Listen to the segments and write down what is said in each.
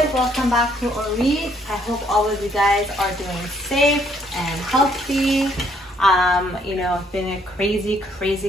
guys, welcome back to Orit. I hope all of you guys are doing safe and healthy. You know, it's been a crazy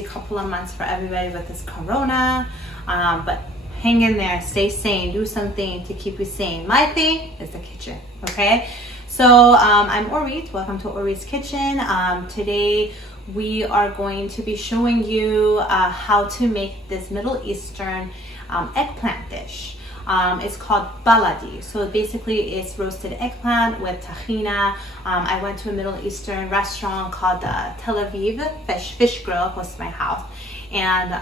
couple of months for everybody with this corona, but hang in there, stay sane, do something to keep you sane. My thing is the kitchen, okay? So I'm Orit, welcome to Orit's Kitchen. Today we are going to be showing you how to make this Middle Eastern eggplant dish. It's called Balladi. So basically it's roasted eggplant with tahini. I went to a Middle Eastern restaurant called Tel Aviv Fish Grill, close to my house, and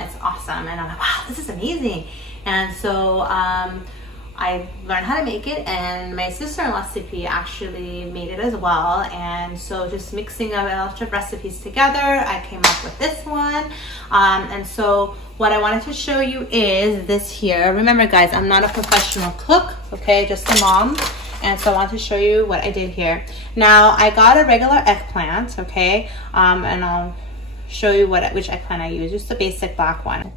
it's awesome, and I'm like, wow, this is amazing. And so I learned how to make it, and my sister-in-law Sippy actually made it as well. And so just mixing a bunch of recipes together, I came up with this one. And so what I wanted to show you is this here. Remember guys, I'm not a professional cook, okay, just a mom. And so I want to show you what I did here. Now I got a regular eggplant, okay, and I'll show you which eggplant I use, just the basic black one.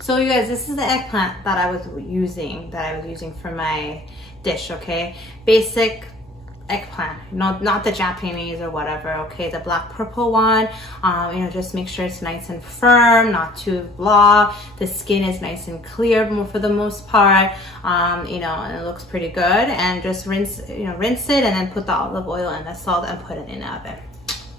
So you guys, this is the eggplant that I was using for my dish, okay? Basic eggplant, not the Japanese or whatever, okay? The black purple one, you know, just make sure it's nice and firm, not too blah. The skin is nice and clear for the most part, you know, and it looks pretty good. And just rinse it and then put the olive oil and the salt and put it in the oven.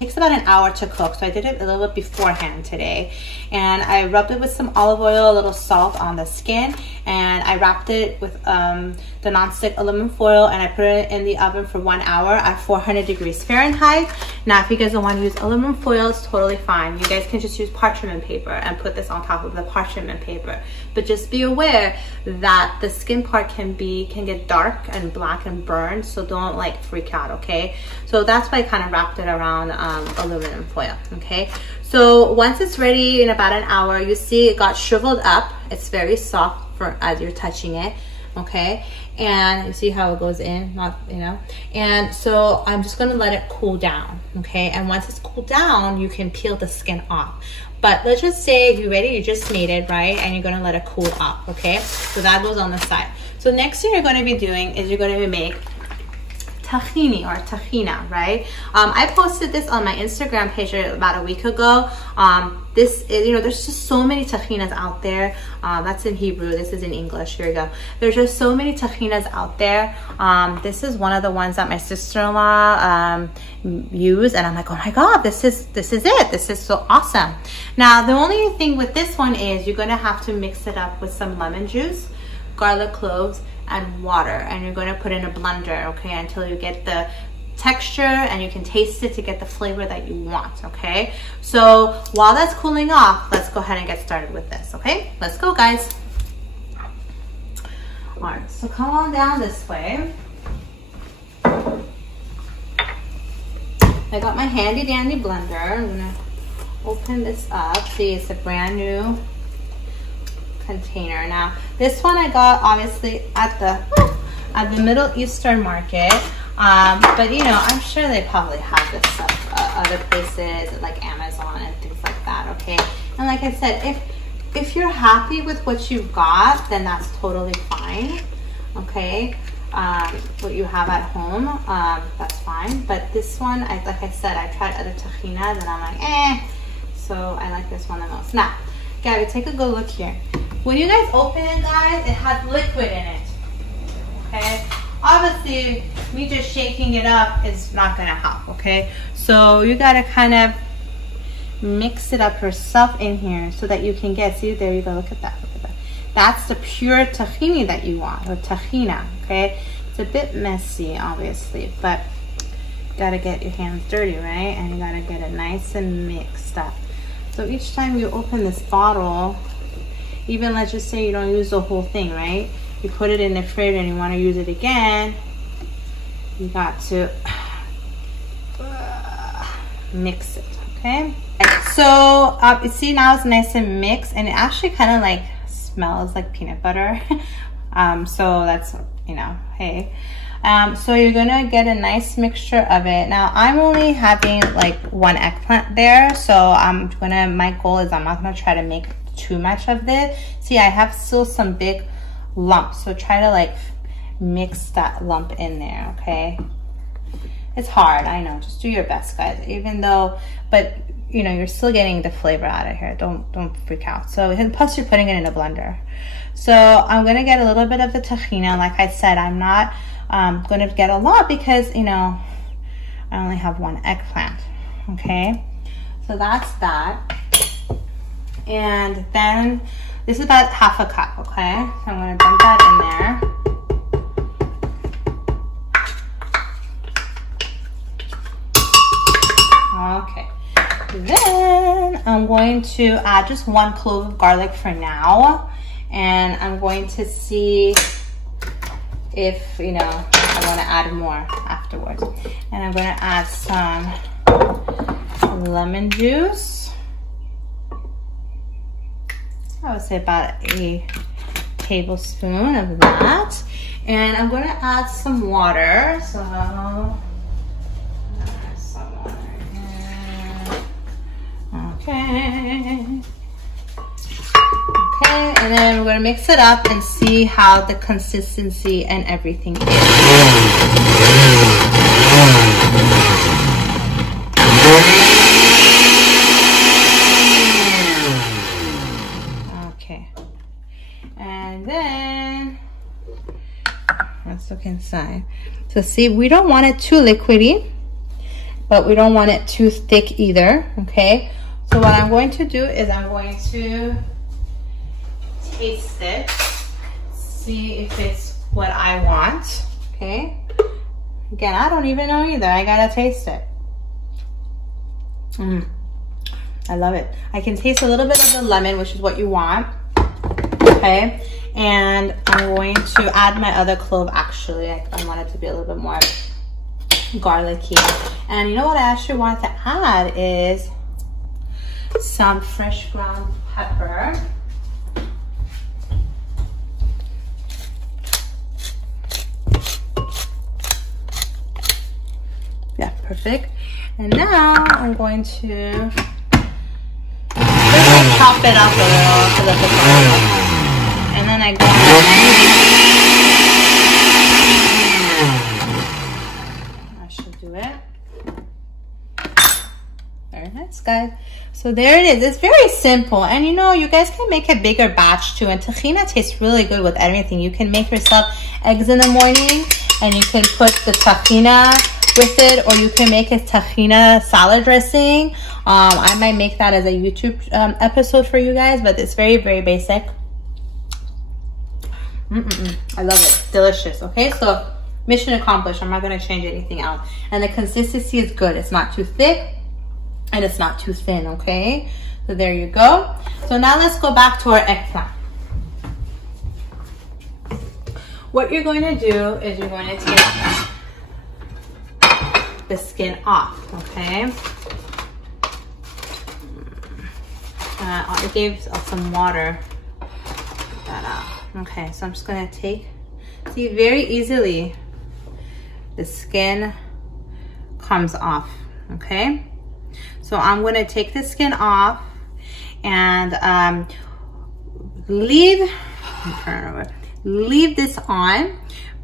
It takes about an hour to cook, so I did it a little bit beforehand today, and I rubbed it with some olive oil, a little salt on the skin, and I wrapped it with the non-stick aluminum foil, and I put it in the oven for 1 hour at 400 degrees Fahrenheit. Now if you guys don't want to use aluminum foil, it's totally fine. You guys can just use parchment paper and put this on top of the parchment paper, but just be aware that the skin part can get dark and black and burned, so don't like freak out, okay? So that's why I kind of wrapped it around aluminum foil, okay? So once it's ready in about an hour, you see it got shriveled up. It's very soft as you're touching it, okay? And you see how it goes in, you know? And so I'm just gonna let it cool down, okay? And once it's cooled down, you can peel the skin off. But let's just say if you're ready, you just made it, right? And you're gonna let it cool off, okay? So that goes on the side. So next thing you're gonna be doing is you're gonna make tahini or tahina, right? I posted this on my Instagram page about a week ago. This is, you know, there's just so many tahinas out there. That's in Hebrew, this is in English. Here we go. There's just so many tahinas out there. This is one of the ones that my sister-in-law used, and I'm like, oh my god, this is it. This is so awesome. Now the only thing with this one is you're gonna have to mix it up with some lemon juice, garlic cloves, and water, and you're going to put in a blender, okay, until you get the texture and you can taste it to get the flavor that you want, okay? So while that's cooling off, let's go ahead and get started with this, okay? Let's go, guys. All right, so come on down this way. I got my handy dandy blender. I'm gonna open this up. See, it's a brand new container. Now this one I got obviously at the Middle Eastern market, but you know, I'm sure they probably have this stuff other places like Amazon and things like that, okay? And like I said, if you're happy with what you've got, then that's totally fine, okay? What you have at home, that's fine. But this one, like I said, I tried other tahinas and I'm like, eh, so I like this one the most. Now Gabby, take a good look here. When you guys open it, guys, it has liquid in it, okay? Obviously, me just shaking it up is not gonna help, okay? So you gotta kind of mix it up yourself in here so that you can get, see, there you go, look at that, look at that. That's the pure tahini that you want, or tahina, okay? It's a bit messy, obviously, but you gotta get your hands dirty, right? And you gotta get it nice and mixed up. So each time you open this bottle, even let's just say you don't use the whole thing, right? You put it in the fridge and you want to use it again, you got to mix it, okay? So you see now it's nice and mixed, and it actually kind of like smells like peanut butter. So that's, you know, hey. So you're gonna get a nice mixture of it. Now I'm only having like 1 eggplant there, so my goal is I'm not gonna try to make too much of this. See, I have still some big lumps, so try to like mix that lump in there, okay? It's hard, I know, just do your best, guys. Even though, but you know, you're still getting the flavor out of here. Don't freak out. So plus you're putting it in a blender. So I'm gonna get a little bit of the tahini. Like I said, I'm not gonna get a lot because, you know, I only have one eggplant, okay? So that's that. And then this is about half a cup, okay? So I'm gonna dump that in there. Okay, then I'm going to add just 1 clove of garlic for now, and I'm going to see if, you know, I want to add more afterwards. And I'm going to add some lemon juice. I would say about a tablespoon of that, and I'm going to add some water. So okay, and then we're gonna mix it up and see how the consistency and everything is. Okay, and then let's look inside. So see, we don't want it too liquidy, but we don't want it too thick either, okay? So what I'm going to do is I'm going to taste it, see if it's what I want, okay? Again, I don't even know either. I gotta taste it. I love it. I can taste a little bit of the lemon, which is what you want, okay? And I'm going to add my other clove, actually. I want it to be a little bit more garlicky. And you know what I actually want to add is some fresh ground pepper. Yeah, perfect. And now I'm going to just chop it up a little so that the garlic, and then I go I should do it. Very nice, guys. So there it is. It's very simple, and you know, you guys can make a bigger batch too, and tahini tastes really good with everything. You can make yourself eggs in the morning and you can put the tahini with it, or you can make a tahini salad dressing. I might make that as a YouTube episode for you guys, but it's very, very basic. I love it. Delicious. Okay, so mission accomplished. I'm not going to change anything else, and the consistency is good. It's not too thick and it's not too thin, okay? So there you go. So now let's go back to our eggplant. What you're going to do is you're going to take the skin off, okay? I gave some water. Get that out. Okay, so I'm just gonna take, see, very easily the skin comes off, okay? So I'm gonna take the skin off and leave this on,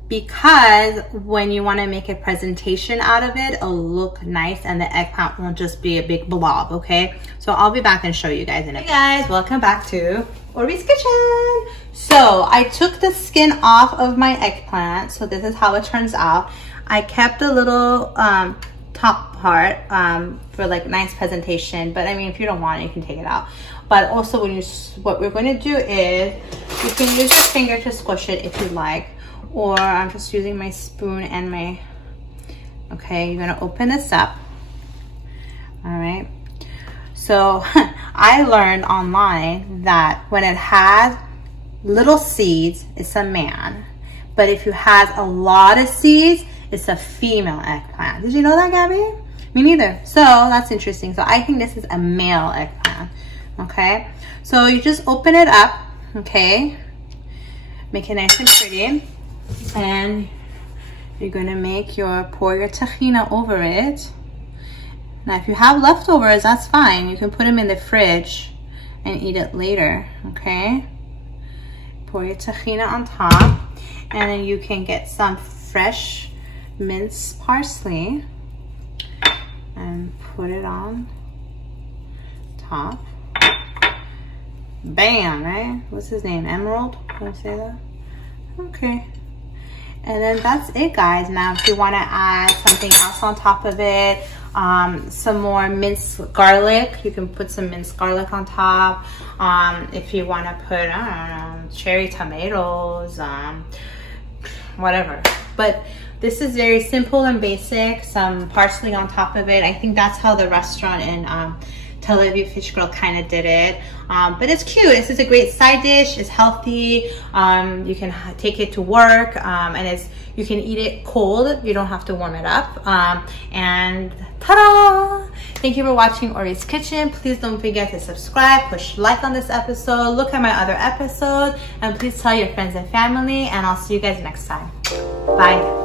because when you want to make a presentation out of it, it'll look nice and the eggplant won't just be a big blob, okay? So I'll be back and show you guys in a minute. Hey guys, welcome back to Orit's Kitchen. So I took the skin off of my eggplant, so this is how it turns out. I kept the little top part for like nice presentation, but I mean, if you don't want it, you can take it out. But also what we're going to do is you can use your finger to squish it if you like, or I'm just using my spoon and my, okay, you're gonna open this up. All right, so I learned online that when it has little seeds, it's a man, but if it has a lot of seeds, it's a female eggplant. Did you know that, Gabby? Me neither. So that's interesting. So I think this is a male eggplant, okay? So you just open it up, okay? Make it nice and pretty. And you're gonna pour your tahini over it. Now if you have leftovers, that's fine. You can put them in the fridge and eat it later, okay? Pour your tahini on top. And then you can get some fresh minced parsley and put it on top. Bam, right? What's his name? Emerald? Did I say that? Okay. And then that's it, guys. Now, if you want to add something else on top of it, some more minced garlic, you can put some minced garlic on top. If you want to put, I don't know, cherry tomatoes, whatever. But this is very simple and basic. Some parsley on top of it. I think that's how the restaurant in Tel Aviv Fish Grill kind of did it. But it's cute. This is a great side dish. It's healthy. You can take it to work, and you can eat it cold. You don't have to warm it up. And ta-da! Thank you for watching Orit's Kitchen. Please don't forget to subscribe, push like on this episode, look at my other episodes, and please tell your friends and family, and I'll see you guys next time. Bye.